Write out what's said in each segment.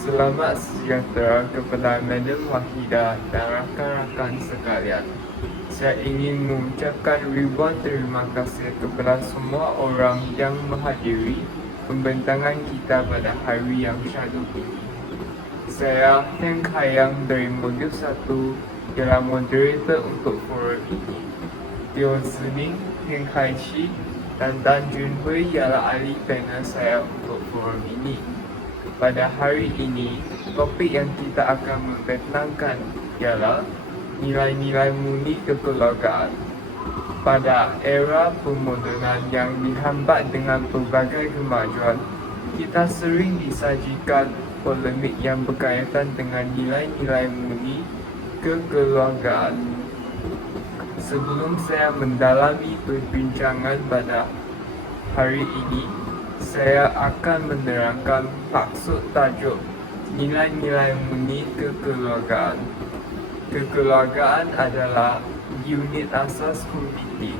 Selamat sejahtera kepada Madam Wahidah dan rakan-rakan sekalian. Saya ingin mengucapkan ribuan terima kasih kepada semua orang yang menghadiri pembentangan kita pada hari yang syahdu ini. Saya Heng Kayang dari Modul 1 ialah moderator untuk forum ini. Teo Zining, Heng Kai Shi dan Dan Jun Hui ialah ahli panel saya untuk forum ini. Pada hari ini, topik yang kita akan membentangkan ialah nilai-nilai murni kekeluargaan. Pada era pemodenan yang dihambat dengan pelbagai kemajuan, kita sering disajikan polemik yang berkaitan dengan nilai-nilai murni kekeluargaan. Sebelum saya mendalami perbincangan pada hari ini, saya akan menerangkan maksud tajuk nilai-nilai murni kekeluargaan. Kekeluargaan adalah unit asas komuniti.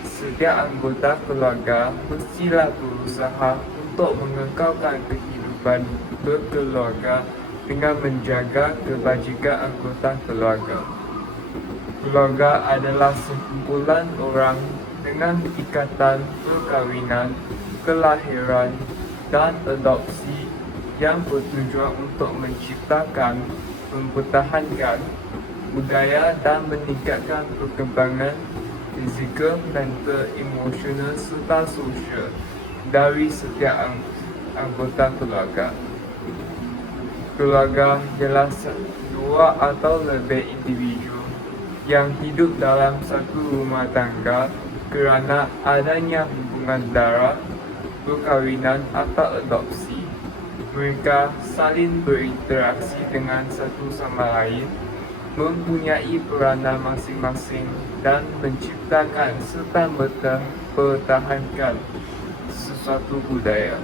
Setiap anggota keluarga mestilah berusaha untuk mengekalkan kehidupan berkeluarga dengan menjaga kebajikan anggota keluarga. Keluarga adalah sekumpulan orang dengan ikatan perkahwinan, kelahiran, dan adopsi yang bertujuan untuk menciptakan, mempertahankan budaya dan meningkatkan perkembangan fizikal, mental, emosional serta sosial dari setiap anggota keluarga. Keluarga ialah dua atau lebih individu yang hidup dalam satu rumah tangga kerana adanya hubungan darah, perkahwinan atau adopsi. Mereka saling berinteraksi dengan satu sama lain, mempunyai peranan masing-masing dan menciptakan serta mempertahankan sesuatu budaya.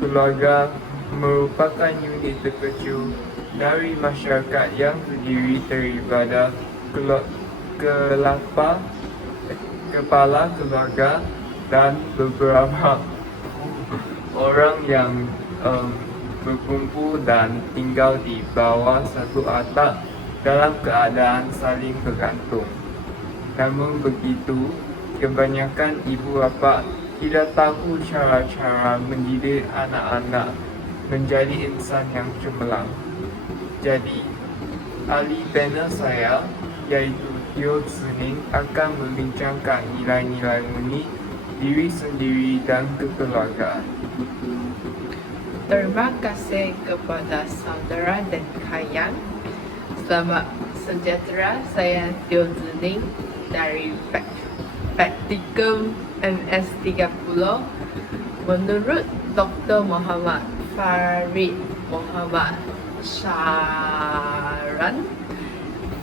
Keluarga merupakan unit terkecil dari masyarakat yang terdiri daripada kepala keluarga dan beberapa orang yang berkumpul dan tinggal di bawah satu atap dalam keadaan saling bergantung. Namun begitu, kebanyakan ibu bapa tidak tahu cara-cara mendidik anak-anak menjadi insan yang cemerlang. Jadi, ahli panel saya iaitu Teo Zining akan membincangkan nilai-nilai murni diri sendiri dan kekeluargaan. Terima kasih kepada saudara dan Kayang. Selamat sejahtera, saya Teo Zining dari Praktikum MS30. Menurut Dr. Muhammad Farid Muhammad Syaran,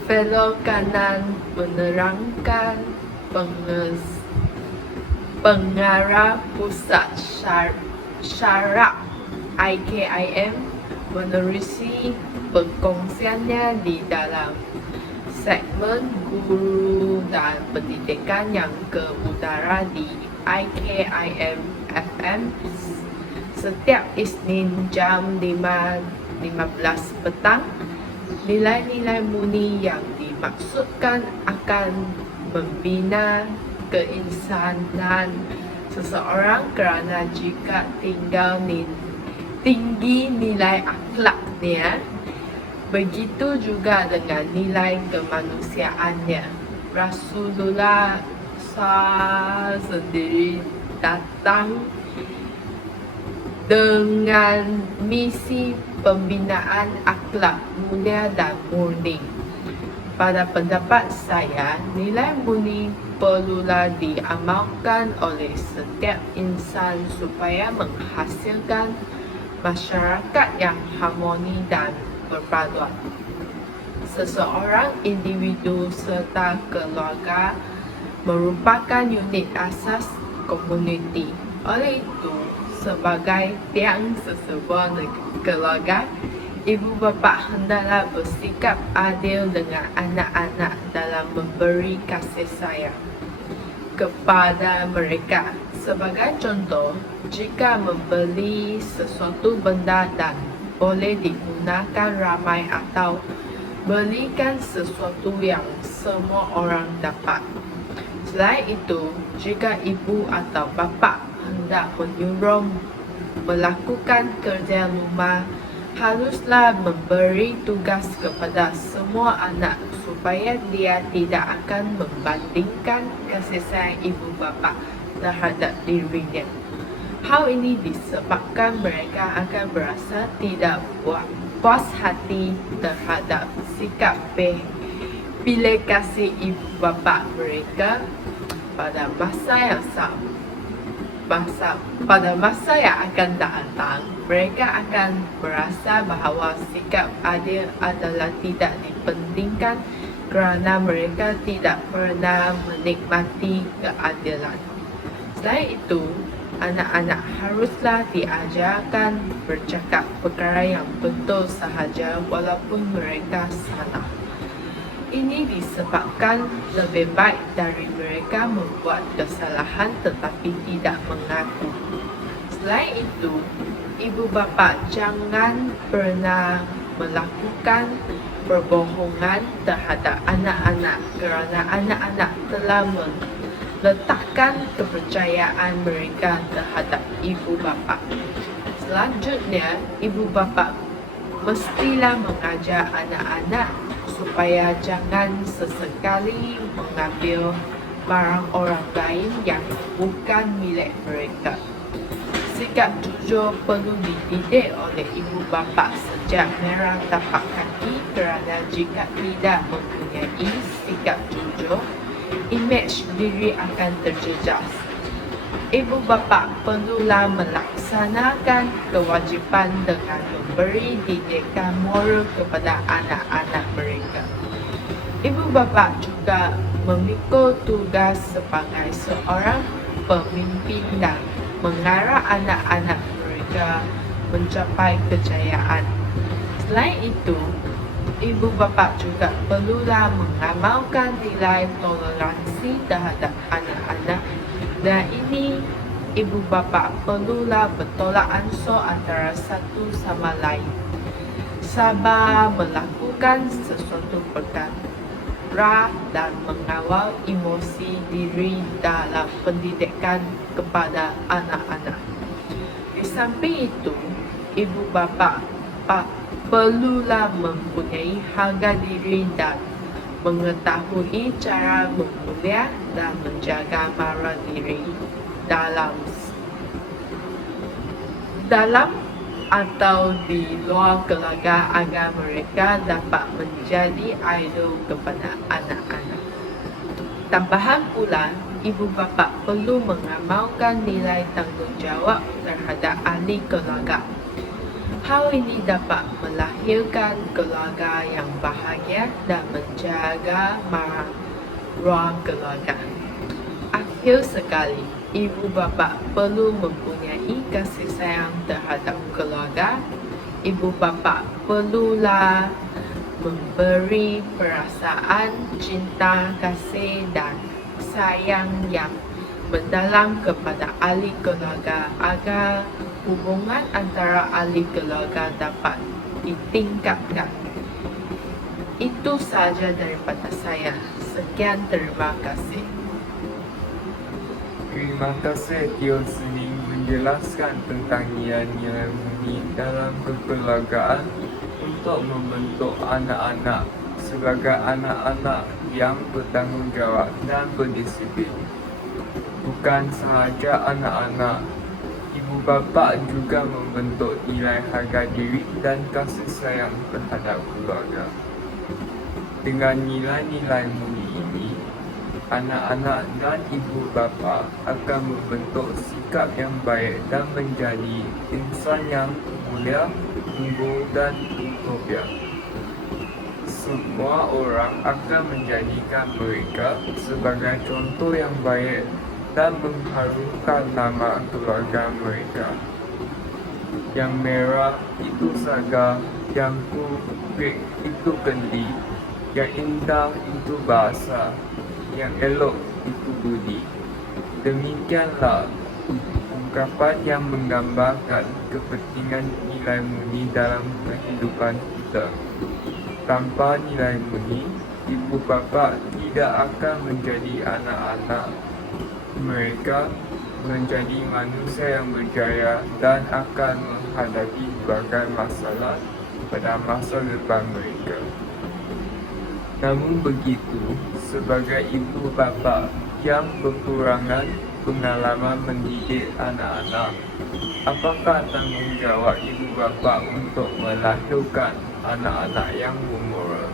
Fellow Kanan menerangkan pengarah pusat syarab IKIM menerusi perkongsiannya di dalam segmen Guru dan Pendidikan yang ke-Utara di IKIM FM setiap Isnin jam 5.15 petang. Nilai-nilai murni yang dimaksudkan akan membina keinsanan seseorang kerana jika tinggi nilai akhlaknya, begitu juga dengan nilai kemanusiaannya. Rasulullah SAW sendiri datang dengan misi pembinaan akhlak mulia dan murni. Pada pendapat saya, nilai murni perlulah diamalkan oleh setiap insan supaya menghasilkan masyarakat yang harmoni dan berpaduan. Seseorang individu serta keluarga merupakan unit asas komuniti. Oleh itu, sebagai tiang sesebuah keluarga, ibu bapa hendaklah bersikap adil dengan anak-anak dalam memberi kasih sayang kepada mereka. Sebagai contoh, jika membeli sesuatu benda dan boleh digunakan ramai atau belikan sesuatu yang semua orang dapat. Selain itu, jika ibu atau bapa hendak menyuruh melakukan kerja rumah, haruslah memberi tugas kepada semua anak supaya dia tidak akan membandingkan kasih sayang ibu bapa terhadap dirinya. Hal ini disebabkan mereka akan berasa tidak puas hati terhadap sikap pilih kasih ibu bapa mereka pada masa yang akan datang. Mereka akan merasa bahawa sikap adil adalah tidak dipentingkan kerana mereka tidak pernah menikmati keadilan. Selain itu, anak-anak haruslah diajarkan bercakap perkara yang betul sahaja walaupun mereka salah. Ini disebabkan lebih baik dari mereka membuat kesalahan tetapi tidak mengaku. Selain itu, ibu bapa jangan pernah melakukan perbohongan terhadap anak-anak kerana anak-anak telah meletakkan kepercayaan mereka terhadap ibu bapa. Selanjutnya, ibu bapa mestilah mengajar anak-anak supaya jangan sesekali mengambil barang orang lain yang bukan milik mereka. Sikap jujur perlu dididik oleh ibu bapa sejak merah tapak kaki kerana jika tidak mempunyai sikap jujur, imej diri akan terjejas. Ibu bapa perlulah melaksanakan kewajipan dengan memberi didikan moral kepada anak-anak mereka. Ibu bapa juga memikul tugas sebagai seorang pemimpin dan mengarah anak-anak mereka mencapai kejayaan. Selain itu, ibu bapa juga perlulah mengamalkan nilai toleransi terhadap anak-anak, dan ini ibu bapa perlulah bertolak ansur antara satu sama lain. Sabar melakukan sesuatu perkara dan mengawal emosi diri dalam pendidikan kepada anak-anak. Di samping itu, ibu bapa perlulah mempunyai harga diri dan mengetahui cara memulia dan menjaga mara diri dalam atau di luar keluarga agar mereka dapat menjadi idol kepada anak-anak. Tambahan pula, ibu bapa perlu mengamalkan nilai tanggungjawab terhadap ahli keluarga. Hal ini dapat melahirkan keluarga yang bahagia dan menjaga maruah keluarga. Akhir sekali, ibu bapa perlu mempunyai kasih sayang terhadap keluarga. Ibu bapa perlulah memberi perasaan, cinta, kasih dan sayang yang mendalam kepada ahli keluarga agar hubungan antara ahli keluarga dapat ditingkatkan. Itu saja daripada saya. Sekian, terima kasih. Terima kasih Tio Sening menjelaskan tentang nilai-nilai murni dalam kekeluargaan untuk membentuk anak-anak sebagai anak-anak yang bertanggungjawab dan berdisiplin. Bukan sahaja anak-anak, ibu bapa juga membentuk nilai harga diri dan kasih sayang terhadap keluarga. Dengan nilai-nilai murni ini, anak-anak dan ibu bapa akan membentuk sikap yang baik dan menjadi insan yang mulia, unggul dan utopia. Semua orang akan menjadikan mereka sebagai contoh yang baik dan mengharumkan nama keluarga mereka. Yang merah itu saga, yang kulit itu kendi, yang indah itu bahasa, yang elok itu budi. Demikianlah ungkapan yang menggambarkan kepentingan nilai murni dalam kehidupan kita. Tanpa nilai murni, ibu bapa tidak akan menjadi anak-anak. Mereka menjadi manusia yang berjaya dan akan menghadapi berbagai masalah pada masa depan mereka. Namun begitu, sebagai ibu bapa yang berkurangan pengalaman mendidik anak-anak, apakah tanggungjawab ibu bapa untuk melahirkan anak-anak yang bermoral?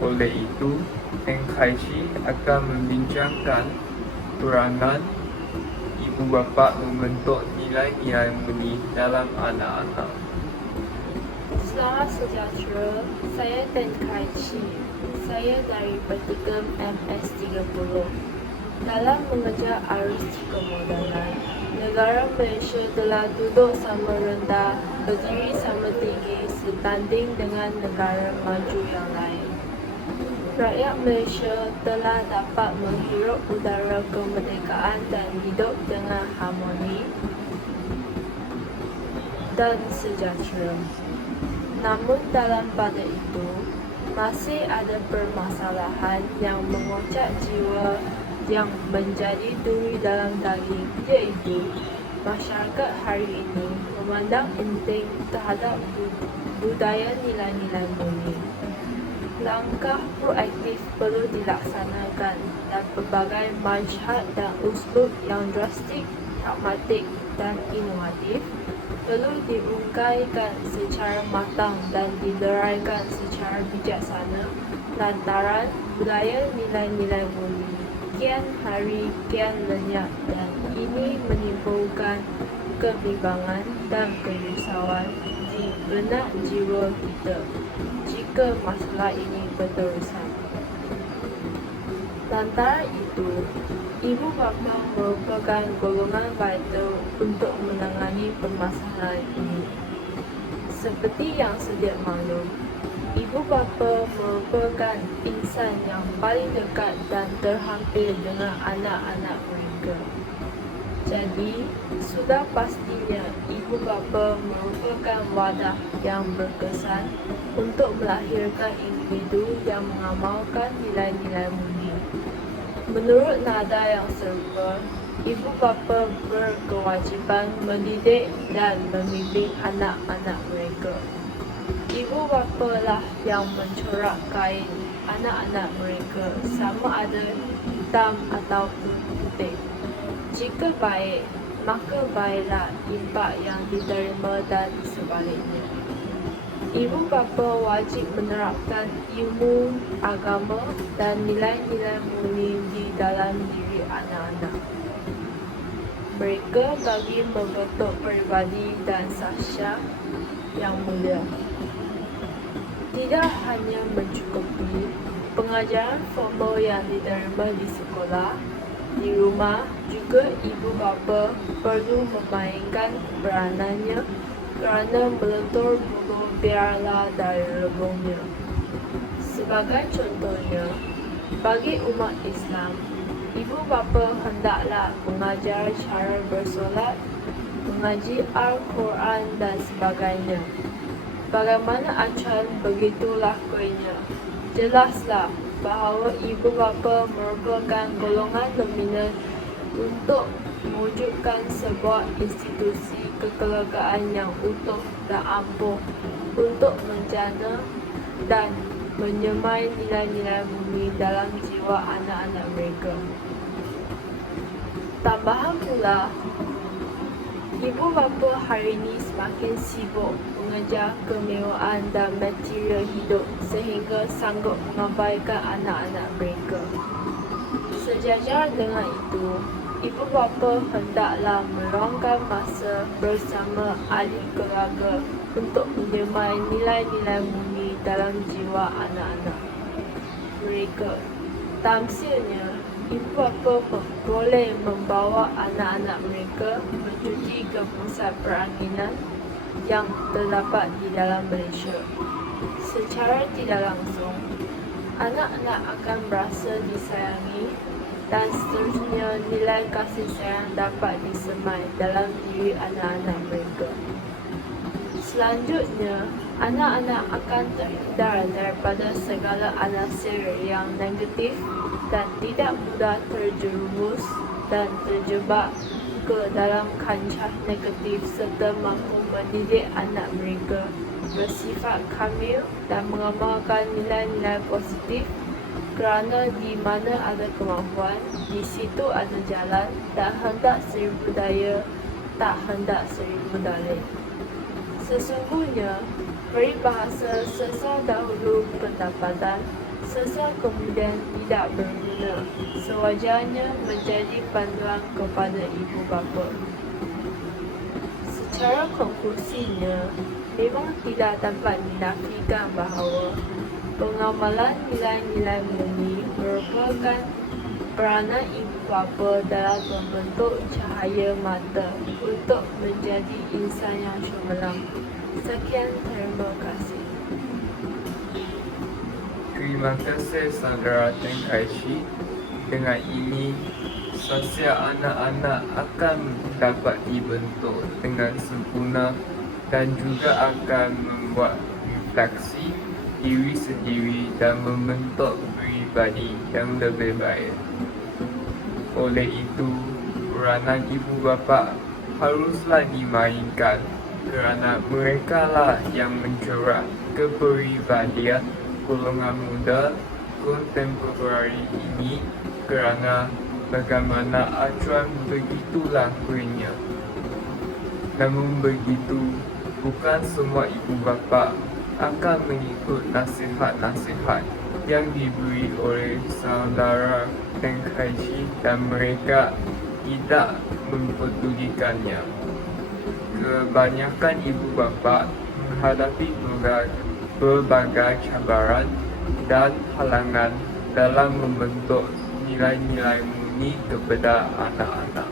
Oleh itu, Engkaishi akan membincangkan peranan ibu bapa membentuk nilai-nilai murni dalam anak-anak. Selamat sejahtera, saya Tan Kai Chi. Saya dari Vertikum MS30. Dalam mengejar arus kemodalan, negara Malaysia telah duduk sama rendah, berdiri sama tinggi setanding dengan negara maju yang lain. Rakyat Malaysia telah dapat menghirup udara kemerdekaan dan hidup dengan harmoni dan sejahtera. Namun dalam pada itu, masih ada permasalahan yang mengocak jiwa yang menjadi duri dalam daging, iaitu masyarakat hari ini memandang enteng terhadap budaya nilai-nilai murni. Langkah proaktif perlu dilaksanakan dan pelbagai mansyat dan uslub yang drastik, pragmatik dan inovatif perlu diungkaikan secara matang dan dileraikan secara bijaksana lantaran budaya nilai-nilai murni kian hari kian lenyap dan ini menimbulkan kebimbangan dan kerisauan di benak jiwa kita jika masalah ini berterusan. Lantaran itu, ibu bapa merupakan golongan vital untuk menangani permasalahan ini. Seperti yang sedia maklum, ibu bapa merupakan insan yang paling dekat dan terhampir dengan anak-anak mereka. Jadi, sudah pastinya ibu bapa merupakan wadah yang berkesan untuk melahirkan individu yang mengamalkan nilai-nilai murni. Menurut nada yang serupa, ibu bapa berkewajiban mendidik dan membimbing anak-anak mereka. Ibu bapa lah yang mencorak kain anak-anak mereka sama ada hitam ataupun putih. Jika baik, maka baiklah impak yang diterima dan sebaliknya. Ibu bapa wajib menerapkan ilmu agama dan nilai-nilai murni di dalam diri anak-anak mereka bagi membentuk peribadi dan sahsia yang mulia. Tidak hanya mencukupi pengajaran formal yang diterima di sekolah, di rumah juga ibu bapa perlu memainkan peranannya kerana meletur bulu biarlah dari rebungnya. Sebagai contohnya, bagi umat Islam, ibu bapa hendaklah mengajar cara bersolat, mengaji Al-Quran dan sebagainya. Bagaimana acuan begitulah kuenya. Jelaslah bahawa ibu bapa merupakan golongan dominan untuk mewujudkan sebuah institusi kekeluargaan yang utuh dan ampuh untuk menjana dan menyemai nilai-nilai murni dalam jiwa anak-anak mereka. Tambahan pula, ibu bapa hari ini semakin sibuk mengejar kemewahan dan material hidup sehingga sanggup mengabaikan anak-anak mereka. Sejajar dengan itu, ibu bapa hendaklah meluangkan masa bersama ahli keluarga untuk menyemai nilai-nilai murni dalam jiwa anak-anak mereka. Tamsilnya, ibu bapa boleh membawa anak-anak mereka mencuti ke pusat peranginan yang terdapat di dalam Malaysia. Secara tidak langsung, anak-anak akan berasa disayangi dan seterusnya nilai kasih sayang dapat disemai dalam diri anak-anak mereka. Selanjutnya, anak-anak akan terhindar daripada segala anasir yang negatif dan tidak mudah terjerumus dan terjebak ke dalam kancah negatif serta mampu mendidik anak mereka bersifat kamil dan mengamalkan nilai-nilai positif kerana di mana ada kemampuan, di situ ada jalan, tak hendak seribu daya, tak hendak seribu dalih. Sesungguhnya, peribahasa sesal dahulu pendapatan, sesal kemudian tidak berguna, sewajarnya menjadi panduan kepada ibu bapa. Secara konklusinya, memang tidak dapat dinafikan bahawa pengamalan nilai-nilai murni merupakan peranan ibu bapa dalam membentuk cahaya mata untuk menjadi insan yang cemerlang. Sekian, terima kasih. Terima kasih saudara Teng Kai Shi. Dengan ini, sosial anak-anak akan dapat dibentuk dengan sempurna dan juga akan membuat refleksi diri sendiri dan membentuk pribadi yang lebih baik. Oleh itu, peranan ibu bapa haruslah dimainkan kerana mereka lah yang mencorak kepribadian golongan muda kontemporari ini kerana bagaimana acuan begitulah punya. Namun begitu, bukan semua ibu bapa akan mengikut nasihat-nasihat yang diberi oleh saudara Teng Kai Shi dan mereka tidak mempedulikannya. Kebanyakan ibu bapa menghadapi berbagai cabaran dan halangan dalam membentuk nilai-nilai murni kepada anak-anak.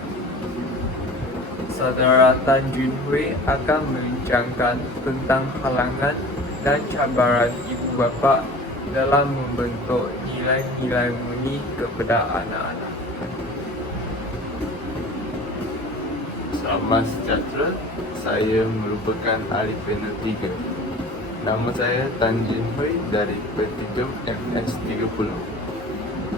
Saudara Tan Jun Hui akan membincangkan tentang halangan dan cabaran ibu bapa dalam membentuk nilai-nilai murni kepada anak-anak. Selamat sejahtera, saya merupakan ahli panel 3. Nama saya Tan Jin Hui dari Petitum MS30.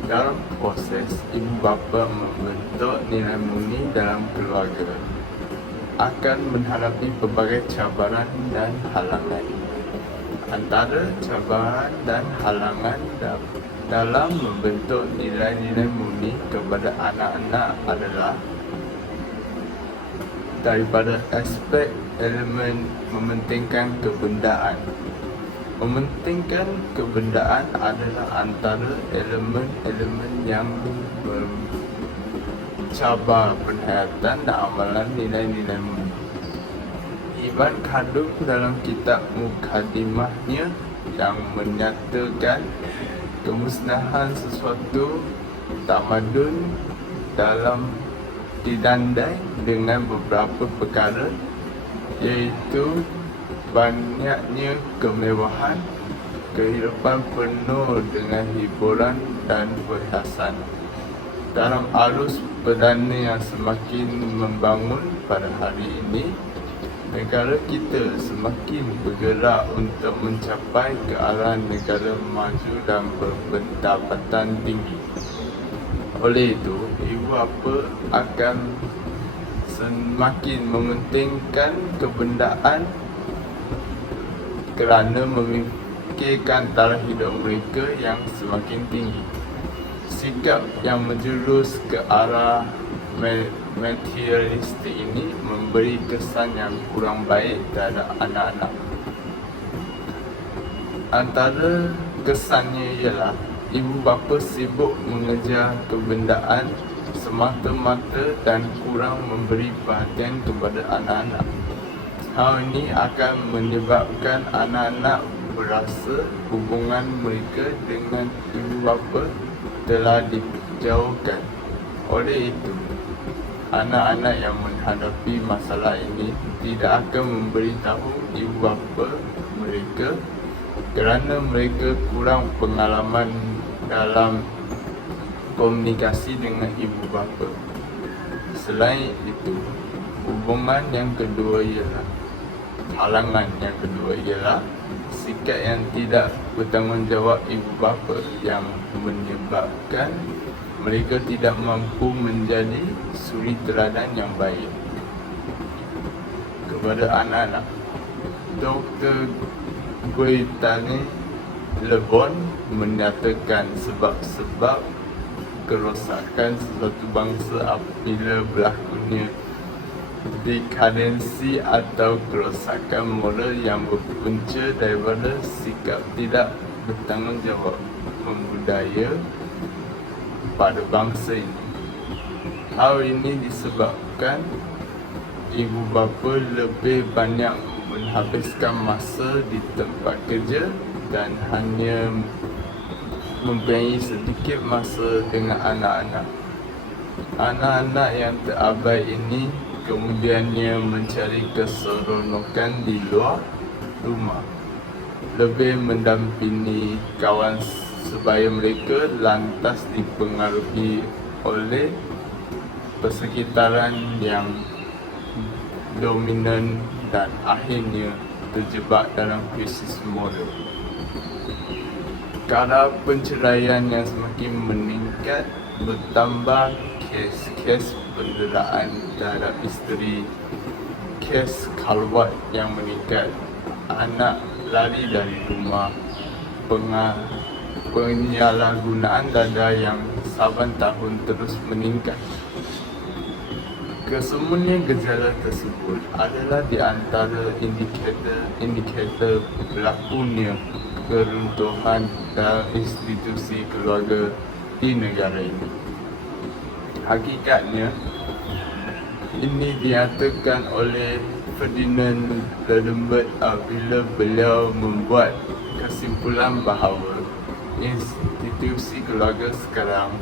Dalam proses ibu bapa membentuk nilai murni dalam keluarga akan menghadapi pelbagai cabaran dan halangan. Antara cabaran dan halangan dalam membentuk nilai-nilai murni kepada anak-anak adalah daripada aspek elemen mementingkan kebendaan. Mementingkan kebendaan adalah antara elemen-elemen yang mencabar penghayatan dan amalan nilai-nilai murni. Ibn Khaldun dalam kitab Mukaddimahnya yang menyatakan kemusnahan sesuatu tamadun dalam didandai dengan beberapa perkara, iaitu banyaknya kemewahan, kehidupan penuh dengan hiburan dan perhiasan. Dalam arus perdana yang semakin membangun pada hari ini, negara kita semakin bergerak untuk mencapai ke arah negara maju dan berpendapatan tinggi. Oleh itu, ibu bapa akan semakin mementingkan kebendaan kerana memikirkan taraf hidup mereka yang semakin tinggi. Sikap yang menjurus ke arah materialistik ini memberi kesan yang kurang baik terhadap anak-anak. Antara kesannya ialah ibu bapa sibuk mengejar kebendaan semata-mata dan kurang memberi perhatian kepada anak-anak. Hal ini akan menyebabkan anak-anak berasa hubungan mereka dengan ibu bapa telah dijauhkan. Oleh itu, anak-anak yang menghadapi masalah ini tidak akan memberitahu ibu bapa mereka kerana mereka kurang pengalaman dalam komunikasi dengan ibu bapa. Selain itu, hubungan yang kedua ialah halangan yang kedua ialah sikap yang tidak bertanggungjawab ibu bapa yang menyebabkan mereka tidak mampu menjadi suri teladan yang baik kepada anak-anak. Dr. Guitane Lebon menyatakan sebab-sebab kerosakan suatu bangsa apabila berlakunya dekadensi atau kerosakan moral yang berpunca daripada sikap tidak bertanggungjawab membudaya pada bangsa ini. Hal ini disebabkan ibu bapa lebih banyak menghabiskan masa di tempat kerja dan hanya mempunyai sedikit masa dengan anak-anak. Anak-anak yang terabai ini kemudiannya mencari keseronokan di luar rumah, lebih mendampingi kawan sebaya mereka, lantas dipengaruhi oleh persekitaran yang dominan dan akhirnya terjebak dalam krisis moral. Kadar perceraian yang semakin meningkat, bertambah kes-kes penderaan terhadap isteri, kes khalwat yang meningkat, anak lari dari rumah, penyalahgunaan dada yang saban tahun terus meningkat. Kesemuanya gejala tersebut adalah di antara indikator berlakunya keruntuhan dalam institusi keluarga di negara ini. Hakikatnya, ini dinyatakan oleh Ferdinand Ledemberg apabila beliau membuat kesimpulan bahawa institusi keluarga sekarang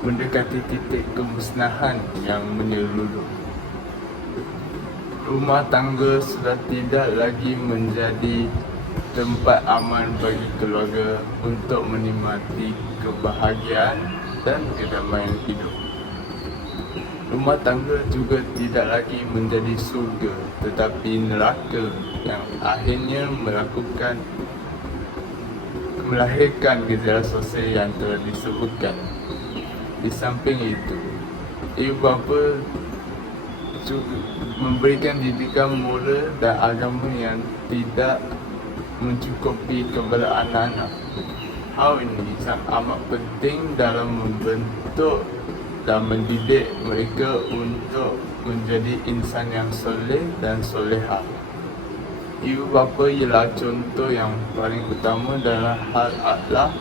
mendekati titik kemusnahan yang menyeluruh. Rumah tangga sudah tidak lagi menjadi tempat aman bagi keluarga untuk menikmati kebahagiaan dan kedamaian hidup. Rumah tangga juga tidak lagi menjadi surga tetapi neraka yang akhirnya melahirkan gejala sosial yang telah disebutkan. Di samping itu, ibu bapa juga memberikan didikan moral dan agama yang tidak mencukupi kepada anak-anak. Hal ini sangat amat penting dalam membentuk dan mendidik mereka untuk menjadi insan yang soleh dan solehah. Ibu bapa ialah contoh yang paling utama dalam hal akhlak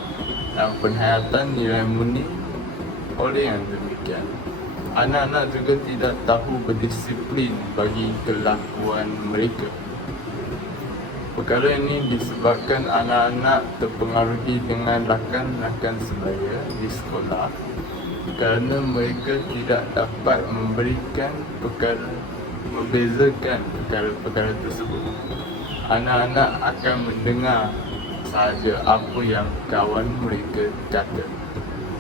dan penghayatan nilai murni. Oleh yang demikian, anak-anak juga tidak tahu berdisiplin bagi kelakuan mereka. Perkara ini disebabkan anak-anak terpengaruhi dengan rakan-rakan sebaya di sekolah kerana mereka tidak dapat membezakan perkara-perkara tersebut. Anak-anak akan mendengar sahaja apa yang kawan mereka kata.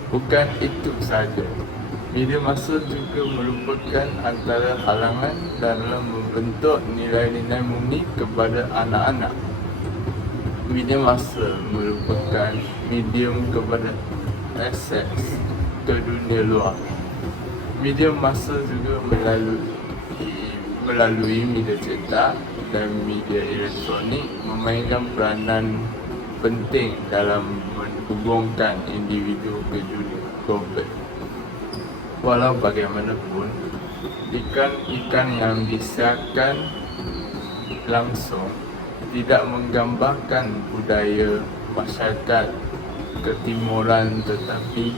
Bukan itu sahaja, media massa juga merupakan antara halangan dalam membentuk nilai-nilai murni kepada anak-anak. Media massa merupakan medium kepada akses ke dunia luar. Media massa juga melalui media cetak dan media elektronik memainkan peranan penting dalam menghubungkan individu ke dunia global. Walau bagaimanapun, ikan-ikan yang disiarkan langsung tidak menggambarkan budaya masyarakat ketimuran tetapi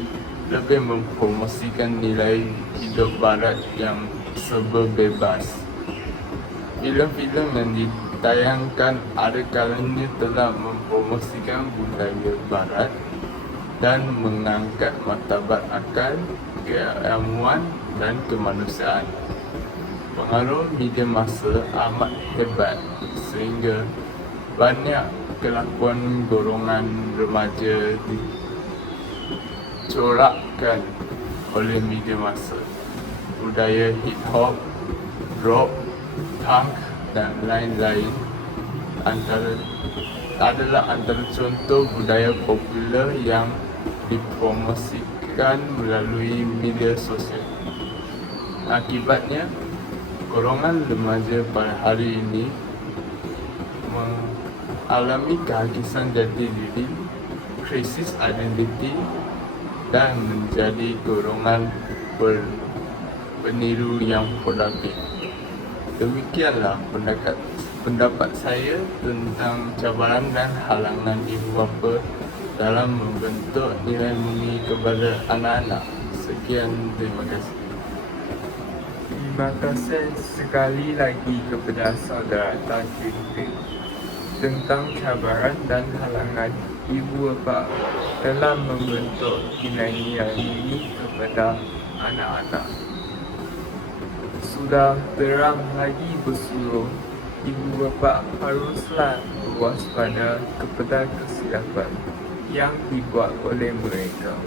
lebih mempromosikan nilai hidup barat yang serba bebas. Filem-filem yang ditayangkan ada kalanya telah mempromosikan budaya barat dan mengangkat martabat akal, keilmuan dan kemanusiaan. Pengaruh media massa amat hebat sehingga banyak kelakuan golongan remaja dicorakkan oleh media massa. Budaya hip hop, rock, punk dan lain-lain adalah antara contoh budaya popular yang dipromosikan melalui media sosial. Akibatnya, golongan remaja pada hari ini mengalami kehakisan jati diri, krisis identiti, dan menjadi golongan peniru yang produktif. Demikianlah pendapat saya tentang cabaran dan halangan ibu bapa dalam membentuk nilai murni kepada anak-anak. Sekian, terima kasih. Terima kasih sekali lagi kepada saudara Tan Jun Ping tentang cabaran dan halangan ibu bapa dalam membentuk nilai-nilai ini kepada anak-anak. Sudah terang lagi bersulur, ibu bapa haruslah berwaspada kepada kesilapan yang dibuat oleh mereka.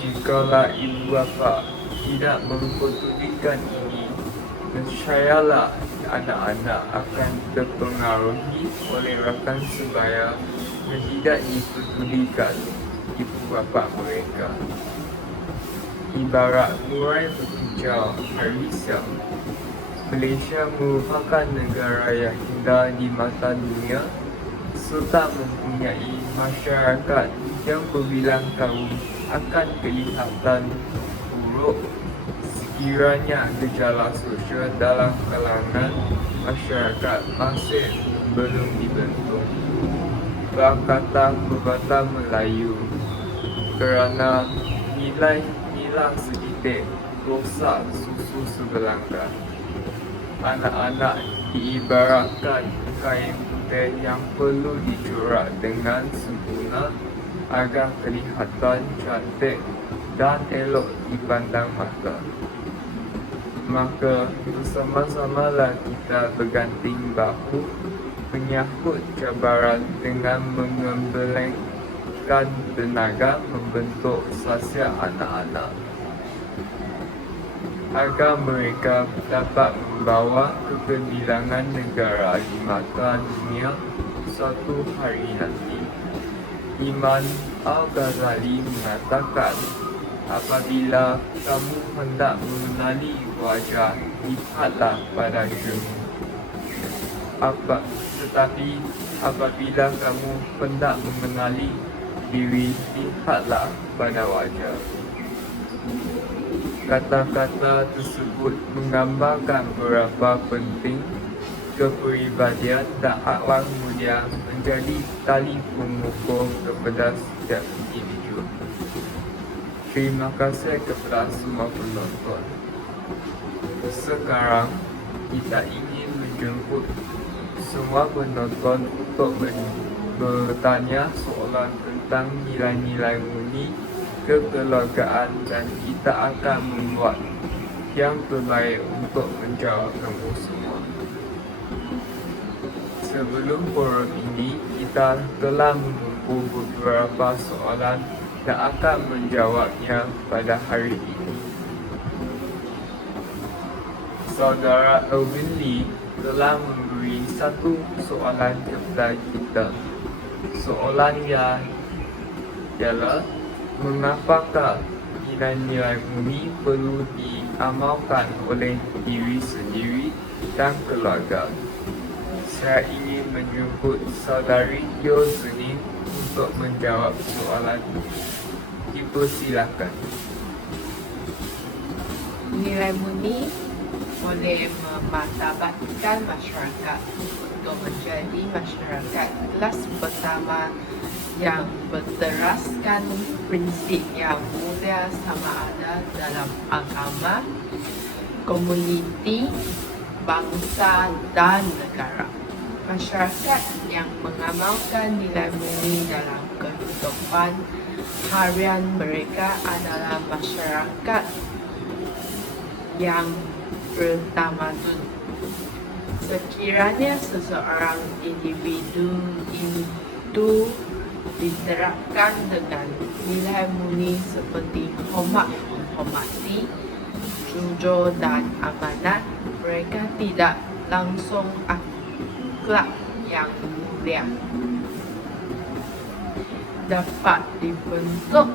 Jikalau ibu bapa tidak mempertulikan ini, nescayalah anak-anak akan terpengaruhi oleh rakan sebaya yang tidak dipertulikan ibu bapa mereka. Ibarat murai berkicau hari siang, Malaysia merupakan negara yang indah di mata dunia serta mempunyai masyarakat yang berbilang tahun akan kelihatan buruk sekiranya gejala sosial dalam kalangan masyarakat masih belum dibentuk. Berkata pepatah Melayu, kerana nilai sedikit rosak susu sebelangkah. Anak-anak diibaratkan kain putih yang perlu dicorak dengan sempurna agar kelihatan cantik dan elok dipandang mata. Maka bersama-samalah kita berganting bahu menyahut cabaran dengan mengembelengkan tenaga membentuk sasial anak-anak agar mereka dapat membawa kegemilangan negara di mata dunia suatu hari nanti. Imam Al-Ghazali mengatakan, apabila kamu hendak mengenali wajah, lihatlah pada cermin. Tetapi apabila kamu hendak mengenali diri, lihatlah pada wajah. Kata-kata tersebut menggambarkan berapa penting kepribadian dan akhlak mulia menjadi tali pengukur kepada setiap individu. Terima kasih kepada semua penonton. Sekarang kita ingin menjemput semua penonton untuk bertanya soalan tentang nilai-nilai murni kekeluargaan dan kita akan membuat yang terbaik untuk menjawab kamu semua. Sebelum forum ini, kita telah mengumpul beberapa soalan dan akan menjawabnya pada hari ini. Saudara Elvin Lee telah memberi satu soalan kepada kita. Soalannya ialah, mengapakah nilai-nilai murni perlu diamalkan oleh diri sendiri dan keluarga? Saya ingin menjemput saudari Teo Zeni untuk menjawab soalan. Dipersilakan. Nilai murni boleh memartabatkan masyarakat untuk menjadi masyarakat kelas pertama yang berteraskan prinsip yang mulia sama ada dalam agama, komuniti, bangsa dan negara. Masyarakat yang mengamalkan nilai murni dalam kehidupan harian mereka adalah masyarakat yang bertamadun. Sekiranya seseorang individu itu diterapkan dengan nilai murni seperti hormat menghormati, jujur dan amanat, mereka tidak langsung akhlak yang mulia. Dapat dibentuk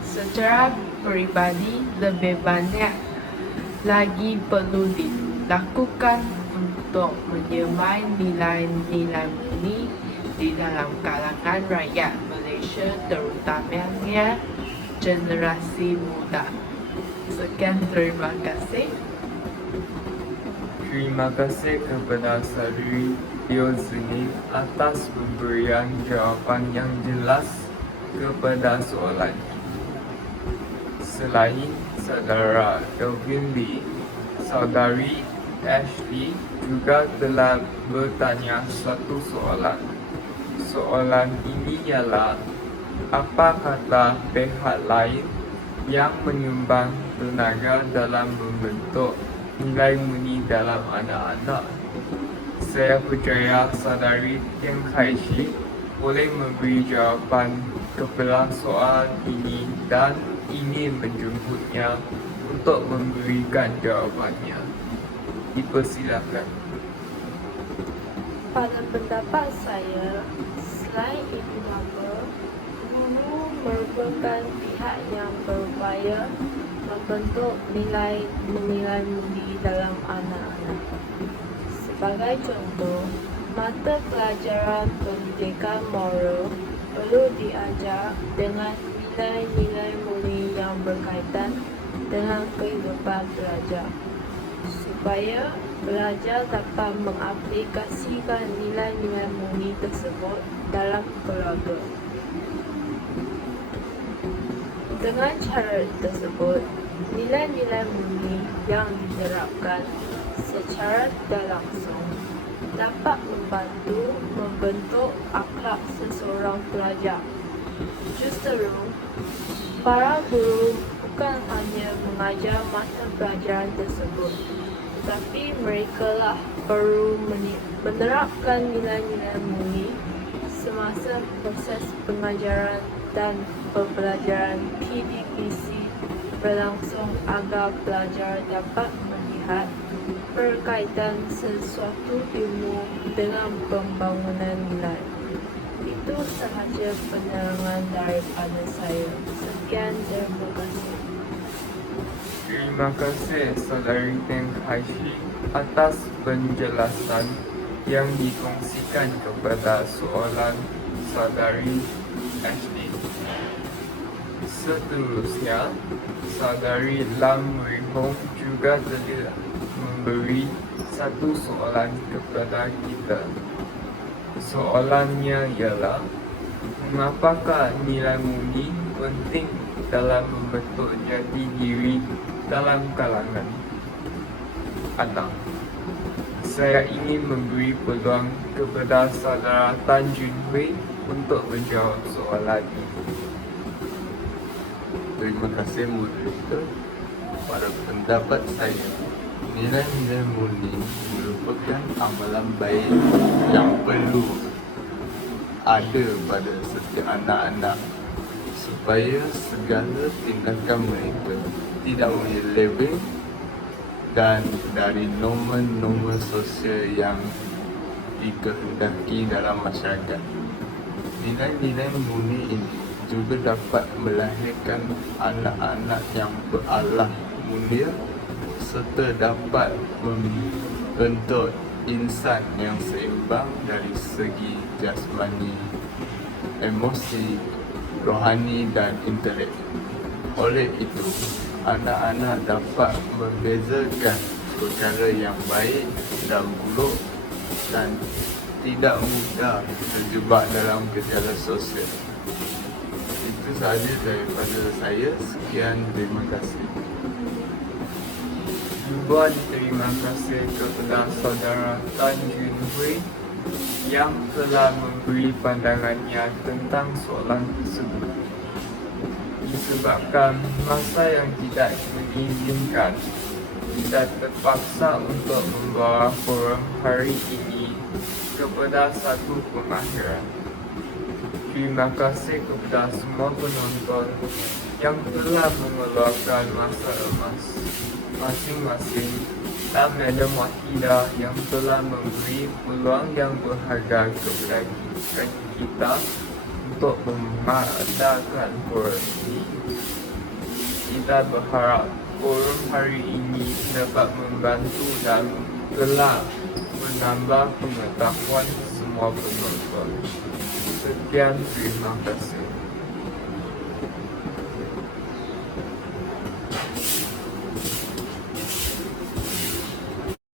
secara pribadi, lebih banyak lagi perlu dilakukan untuk menyemai nilai-nilai murni di dalam kalangan rakyat Malaysia, terutamanya generasi muda. Sekian, terima kasih. Terima kasih kepada Saudari Diozini atas pemberian jawapan yang jelas kepada soalan ini. Selain Saudara Elvin Lee, Saudari Ashley juga telah bertanya satu soalan. Soalan ini ialah, apa kata pihak lain yang menyumbang tenaga dalam membentuk nilai murni dalam anak-anak? Saya percaya Saudari Tian Kai Shi boleh memberi jawapan kepada soalan ini dan ingin menjemputnya untuk memberikan jawapannya. Dipersilakan. Pada pendapat saya, selain ibu bapa, guru merupakan pihak yang berupaya membentuk nilai-nilai murni dalam anak-anak. Sebagai contoh, mata pelajaran pendidikan moral perlu diajar dengan nilai-nilai murni yang berkaitan dengan kehidupan pelajar, supaya pelajar dapat mengaplikasikan nilai-nilai murni tersebut dalam keluarga. Dengan cara tersebut, nilai-nilai murni yang diterapkan secara tidak langsung dapat membantu membentuk akhlak seseorang pelajar. Justru, para guru bukan hanya mengajar mata pelajaran tersebut, tetapi merekalah perlu menerapkan nilai-nilai murni semasa proses pengajaran dan pembelajaran PDPC berlangsung agar pelajar dapat melihat berkaitan sesuatu ilmu dengan pembangunan nilai. Itu sahaja penerangan daripada saya. Sekian, terima kasih. Terima kasih Saudari Tian Kai Shi atas penjelasan yang dikongsikan kepada soalan Saudari Ashley. Seterusnya, Saudari Lam Wei Hong juga telah memberi satu soalan kepada kita. Soalannya ialah, mengapakah nilai murni penting dalam membentuk jati diri dalam kalangan anak? Saya ingin memberi peluang kepada Saudara Tan Jun Hui untuk menjawab soalan ini. Terima kasih moderator. Pada pendapat saya, nilai-nilai murni merupakan amalan baik yang perlu ada pada setiap anak-anak supaya segala tindakan mereka tidak menyeleweng dan dari norma-norma sosial yang dikehendaki dalam masyarakat. Nilai-nilai murni ini juga dapat melahirkan anak-anak yang berakhlak mulia serta dapat membentuk insan yang seimbang dari segi jasmani, emosi, rohani dan intelek. Oleh itu, anak-anak dapat membezakan perkara yang baik dan buruk dan tidak mudah terjebak dalam gejala sosial. Itu sahaja daripada saya. Sekian, terima kasih. Juga terima kasih kepada Saudara Tan Jun Hui yang telah memberi pandangannya tentang soalan tersebut. Disebabkan masa yang tidak mengizinkan, kita terpaksa untuk membawa forum hari ini kepada satu pengakhiran. Terima kasih kepada semua penonton yang telah mengeluarkan masa emas masing-masing kita Madam Wahidah yang telah memberi peluang yang berharga kepada kita untuk mengadakan forum ini. Kita berharap forum hari ini dapat membantu dan telah menambah pengetahuan semua penonton. Sekian, terima kasih.